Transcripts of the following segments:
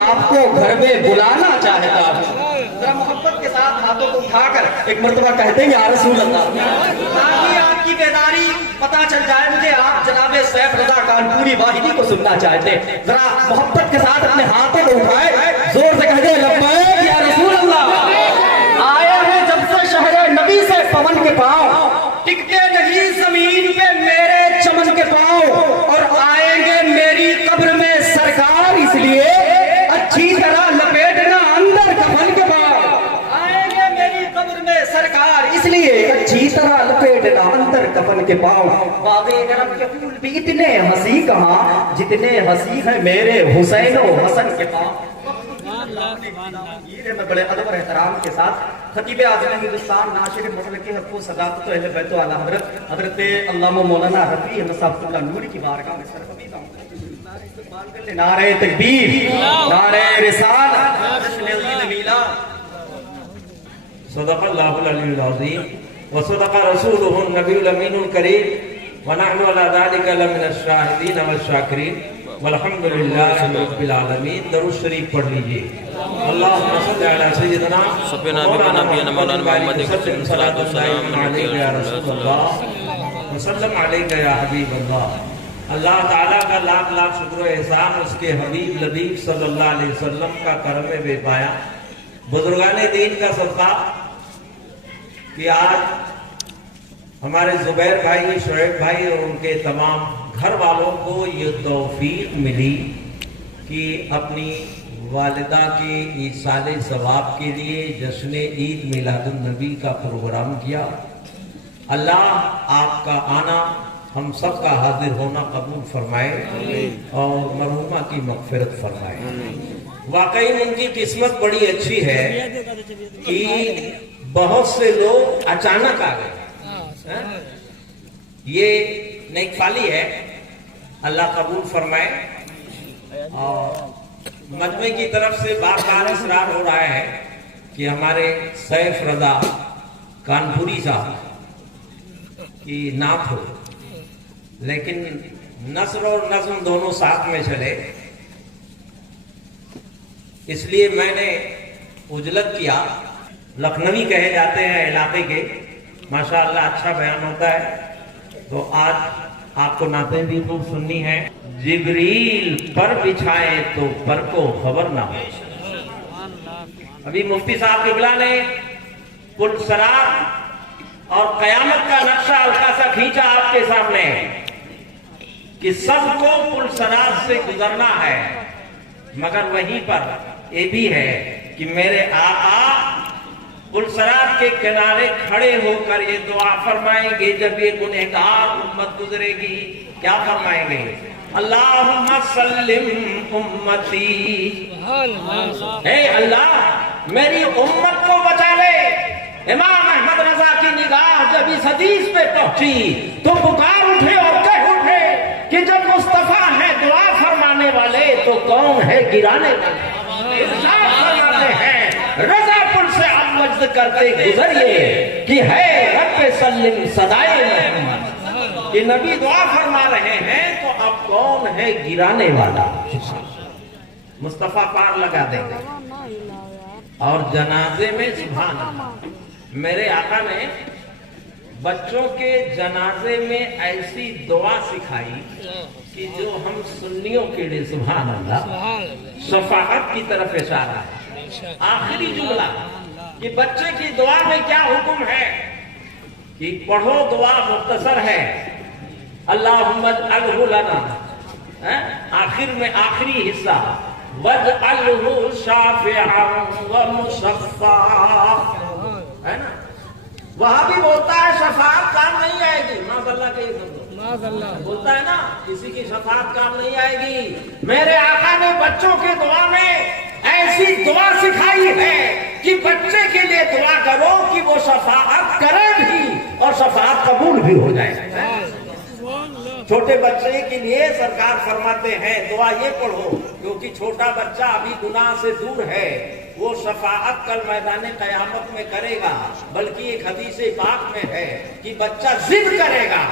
آپ کو گھر میں بلانا چاہتا ہوں، ذرا محبت کے ساتھ ہاتھوں کو اٹھا کر ایک مرتبہ کہتے ہیں یا رسول اللہ، تاکہ آپ کی بیداری پتا چل جائے مجھے آپ جناب سیف رضا کانپوری واحدی کو سننا چاہتے ہیں۔ ذرا محبت کے ساتھ اپنے ہاتھوں کو اٹھائے، زور سے کہتے ہیں لبیک یا رسول اللہ۔ آیا ہے جب سے شہر نبی سے پون کے پاؤں، ٹکتے نہیں زمین پہ میرے چمن کے پاؤں، اور آئیں گے میری قبر میں سرکار، اس لیے اچھی طرح لپیٹنا اندر کفن کے پاؤں۔ آئیں گے میری قبر میں سرکار، اس لیے اچھی طرح لپیٹنا اندر کفن کے پاؤں۔ باغے کرم کے پھول بھی اتنے ہنسی کہاں جتنے ہنسی ہیں میرے حسین و حسن کے پاؤں۔ میں بڑے ادب اور احترام کے ساتھ خطیب اعظم ہندوستان ناشر مطلق حق و صداقت و اہل بیت و اعلی حضرت علامہ مولانا رفیع احمد صاحب اللہ نوری کی بارگاہ میں سرخطیب ہوں۔ نعرہ تکبیر، نعرہ رسالت، جشن عید میلاد۔ صدق اللہ العلی العظیم وصدق رسولہ النبی الامین الکریم ونحن علی ذلک لمن الشاہدین والشاکرین والحمدللہ رب العالمین۔ درود شریف پڑھ لیجئے۔ اللہم صلی علی سیدنا مولانا محمد صلاۃ والسلام علیک یا رسول اللہ وسلم علیک یا حبیب اللہ۔ اللہ تعالیٰ کا لاکھ لاکھ شکر و احسان اس کے حبیب لبیب صلی اللہ علیہ وسلم کا کرم بے پایا، بزرگان دین کا صدقہ کہ آج ہمارے زبیر بھائی، شعیب بھائی اور ان کے تمام گھر والوں کو یہ توفیق ملی کہ اپنی والدہ کے ایصال ثواب کے لیے جشن عید میلاد النبی کا پروگرام کیا۔ اللہ آپ کا آنا، ہم سب کا حاضر ہونا قبول فرمائے اور مرحومہ کی مغفرت فرمائے۔ واقعی ان کی قسمت بڑی اچھی ہے کہ بہت سے لوگ اچانک آ گئے۔ یہ نیک فالی ہے، اللہ قبول فرمائے۔ اور مجمع کی طرف سے بار بار اصرار ہو رہا ہے کہ ہمارے سیف رضا کانپوری صاحب کی نعت ہو، لیکن نثر اور نظم دونوں ساتھ میں چلے، اس لیے میں نے اجلت کیا۔ لکھنوی کہے جاتے ہیں علاقے کے، ماشاءاللہ اچھا بیان ہوتا ہے، تو آج آپ کو نعتیں بھی خوب سننی ہے۔ جبریل پر بچھائے تو پر کو خبر نہ ہو۔ ابھی مفتی صاحب قبلہ نے پل صراط اور قیامت کا نقشہ ہلکا سا کھینچا آپ کے سامنے کہ سب کو پل صراط سے گزرنا ہے، مگر وہیں پر یہ بھی ہے کہ میرے آقا پل صراط کے کنارے کھڑے ہو کر یہ دعا فرمائیں گے جب یہ گنہگار امت گزرے گی۔ کیا فرمائیں گے؟ اللہم سلم امتی، اے اللہ میری امت کو بچا لے۔ امام احمد رضا کی نگاہ جب اس حدیث پہ پہنچی تو پکار اٹھے اور کہہ اٹھے کہ جب مصطفیٰ ہے دعا فرمانے والے تو کون ہے گرانے والے؟ ارشاد فرماتے ہیں رضا پل سے عوض کرتے گزریے کہ ہے رب سلم صدائے محمد۔ کہ نبی دعا فرما رہے ہیں تو اب کون ہے گرانے والا؟ مصطفیٰ پار لگا دیں گے۔ اور جنازے میں سبحان اللہ، میرے آقا نے بچوں کے جنازے میں ایسی دعا سکھائی کہ جو ہم سنیوں کے لیے سبحان اللہ شفاعت کی طرف اشارہ ہے۔ آخری جملہ کہ بچے کی دعا میں کیا حکم ہے کہ پڑھو، دعا مختصر ہے، اللہم اجعلہ لنا، آخر میں آخری حصہ وَاجْعَلْهُ شَافِعًا وَمُشَفَّعًا، ہے نا؟ وہاں بھی بولتا ہے شفاعت کام نہیں آئے گی، معاذ اللہ کے بولتا ہے نا کسی کی شفاعت کام نہیں آئے گی۔ میرے آقا نے بچوں کے دعا میں ایسی دعا سکھائی ہے کہ بچے کے لیے دعا کرو کہ وہ شفاعت کرے بھی اور شفاعت قبول بھی ہو جائے۔ چھوٹے بچے کے لیے سرکار فرماتے ہیں دعا یہ پڑھو کیونکہ چھوٹا بچہ ابھی گناہ سے دور ہے، وہ شفاعت کل میدان قیامت میں کرے گا، بلکہ ایک حدیث پاک میں ہے کہ بچہ ضد کرے گا،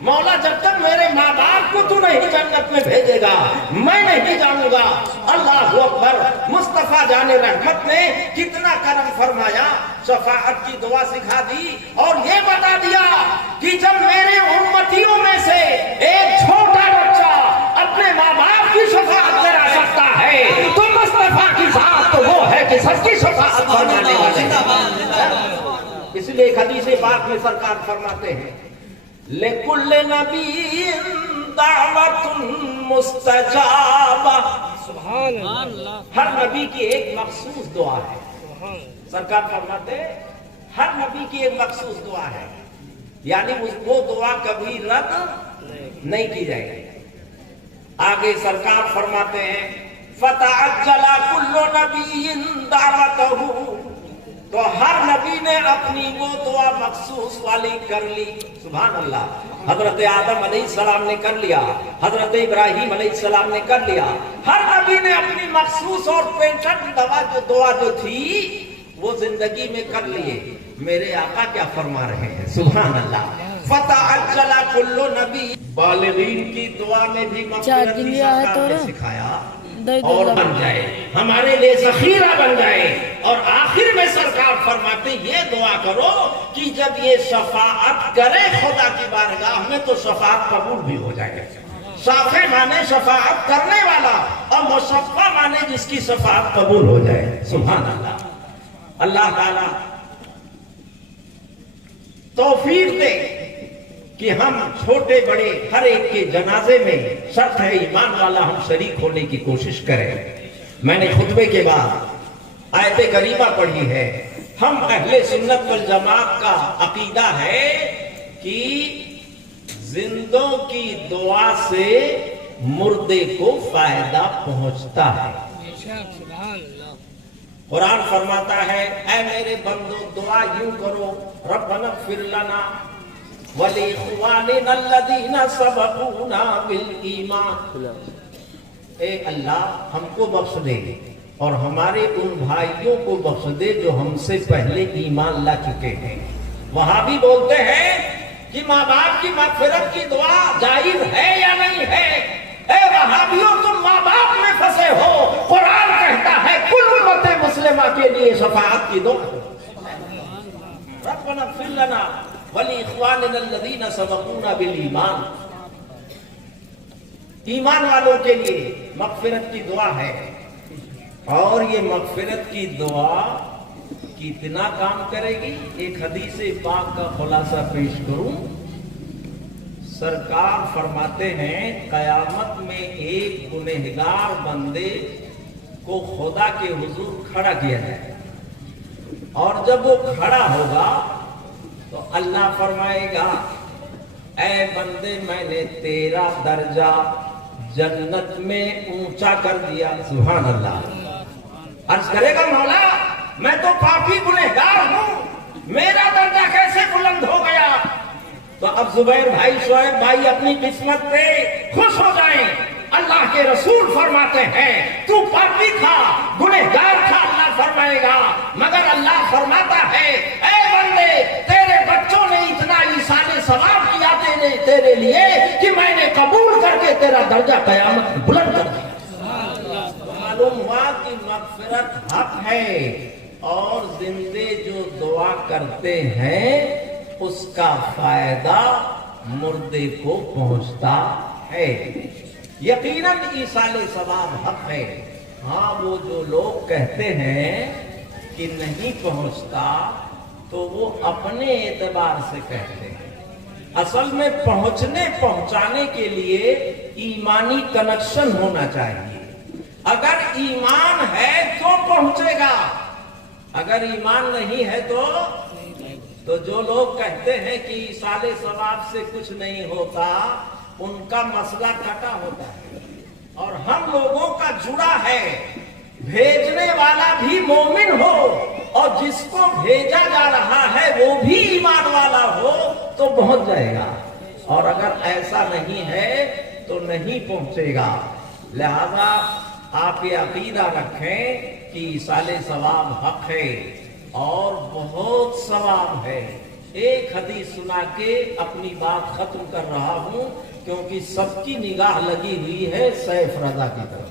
مولا جب تک میرے ماں باپ کو تو نہیں جنت میں بھیجے گا میں نہیں جاؤں گا۔ اللہ اکبر۔ مصطفیٰ جان رحمت نے کتنا کرم فرمایا، شفاعت کی دعا سکھا دی اور یہ بتا دیا کہ جب میرے امتیوں میں سے ایک چھوٹا بچہ اپنے ماں باپ کی شفاعت کرا سکتا ہے تو مصطفیٰ کی ذات تو وہ ہے کہ سب کی شفاعت فرمانے والے۔ اس لیے ایک حدیث پاک میں سرکار فرماتے ہیں لِكُلِّ نَبِيٍّ دَعْوَةٌ مُسْتَجَابَةٌ، ہر نبی کی ایک مخصوص دعا ہے۔ سرکار فرماتے ہیں ہر نبی کی ایک مخصوص دعا ہے، یعنی وہ دعا کبھی رد نہیں کی جائے گی۔ آگے سرکار فرماتے ہیں فَتَعَجَّلَ كُلُّ نَبِيٍّ دَعْوَتَهُ، تو ہر نبی نے اپنی وہ دعا مخصوص والی کر لی۔ سبحان اللہ، حضرت آدم علیہ السلام نے کر لیا، حضرت ابراہیم علیہ السلام نے کر لیا، ہر نبی نے اپنی مخصوص اور پیٹنٹ دعا جو تھی وہ زندگی میں کر لیے۔ میرے آقا کیا فرما رہے ہیں، سبحان اللہ، فتعجل کل نبی، بالغین کی دعا میں بھی مغفرت کی سرکار نے سکھایا اور بن جائے، ہمارے لیے ذخیرہ بن جائے۔ اور آخر میں سرکار فرماتے یہ دعا کرو کہ جب یہ شفاعت کرے خدا کی بارگاہ میں تو شفاعت قبول بھی ہو جائے۔ شافع مانے شفاعت کرنے والا اور مشفع مانے جس کی شفاعت قبول ہو جائے۔ سبحان اللہ، اللہ تعالی توفیق دے کہ ہم چھوٹے بڑے ہر ایک کے جنازے میں شرط ہے ایمان والا ہم شریک ہونے کی کوشش کریں۔ میں نے خطبے کے بعد آیت کریمہ پڑھی ہے، ہم اہل سنت والجماعت کا عقیدہ ہے کہ زندوں کی دعا سے مردے کو فائدہ پہنچتا ہے۔ قرآن فرماتا ہے اے میرے بندو دعا یوں کرو ربنا اغفر لنا وَلِإِخْوَانِنَا الَّذِينَ سَبَقُونَا بِالْإِيمَانِ، اے اللہ ہم کو بخش دے اور ہمارے ان بھائیوں کو بخش دے جو ہم سے پہلے ایمان لا چکے ہیں۔ وہاں بھی بولتے ہیں کہ ماں باپ کی مغفرت کی دعا جائز ہے یا نہیں ہے؟ اے وہابیوں تم ماں باپ میں پھنسے ہو، قرآن کہتا ہے کل امت مسلمہ کے لیے شفاعت کی دعا، ربنا اغفر لنا وَلِإِخْوَانِنَا الَّذِينَ سَبَقُونَا بِالْإِيمَانِ، ایمان والوں کے لیے مغفرت کی دعا ہے۔ اور یہ مغفرت کی دعا کتنا کام کرے گی؟ ایک حدیث پاک کا خلاصہ پیش کروں۔ سرکار فرماتے ہیں قیامت میں ایک گنہگار بندے کو خدا کے حضور کھڑا کیا جائے، اور جب وہ کھڑا ہوگا تو اللہ فرمائے گا اے بندے میں نے تیرا درجہ جنت میں اونچا کر دیا۔ سبحان اللہ، عرض کرے گا مولا میں تو پاپی گنہگار ہوں، میرا درجہ کیسے بلند ہو گیا؟ تو اب زبیر بھائی شعیب بھائی اپنی قسمت پہ خوش ہو جائیں۔ اللہ کے رسول فرماتے ہیں تو پاپی تھا، گنہگار تھا، اللہ فرمائے گا مگر اللہ فرماتا ہے اے بندے تیرے بچوں نے اتنا ایصال ثواب کیا تیرے لیے کہ میں نے قبول کر کے تیرا درجہ قیامت بلند کر دیا۔ معلوم ہوا کہ مغفرت حق ہے اور زندے جو دعا کرتے ہیں اس کا فائدہ مردے کو پہنچتا ہے۔ یقیناً ایصال ثواب حق ہے۔ ہاں وہ جو لوگ کہتے ہیں کہ نہیں پہنچتا تو وہ اپنے اعتبار سے کہتے ہیں، اصل میں پہنچانے کے لیے ایمانی کنیکشن ہونا چاہیے۔ اگر ایمان ہے تو پہنچے گا، اگر ایمان نہیں ہے تو جو لوگ کہتے ہیں کہ ایصال ثواب سے کچھ نہیں ہوتا ان کا مسئلہ کٹا ہوتا ہے، اور ہم لوگوں کا جڑا ہے بھیجنے والا بھی مومن ہو اور جس کو بھیجا جا رہا ہے وہ بھی ایمان والا ہو تو پہنچ جائے گا، اور اگر ایسا نہیں ہے تو نہیں پہنچے گا۔ لہذا آپ یہ عقیدہ رکھیں کہ ایصال ثواب حق ہے اور بہت ثواب ہے۔ ایک حدیث سنا کے اپنی بات ختم کر رہا ہوں کیونکہ سب کی نگاہ لگی ہوئی ہے سیف رضا کی طرف۔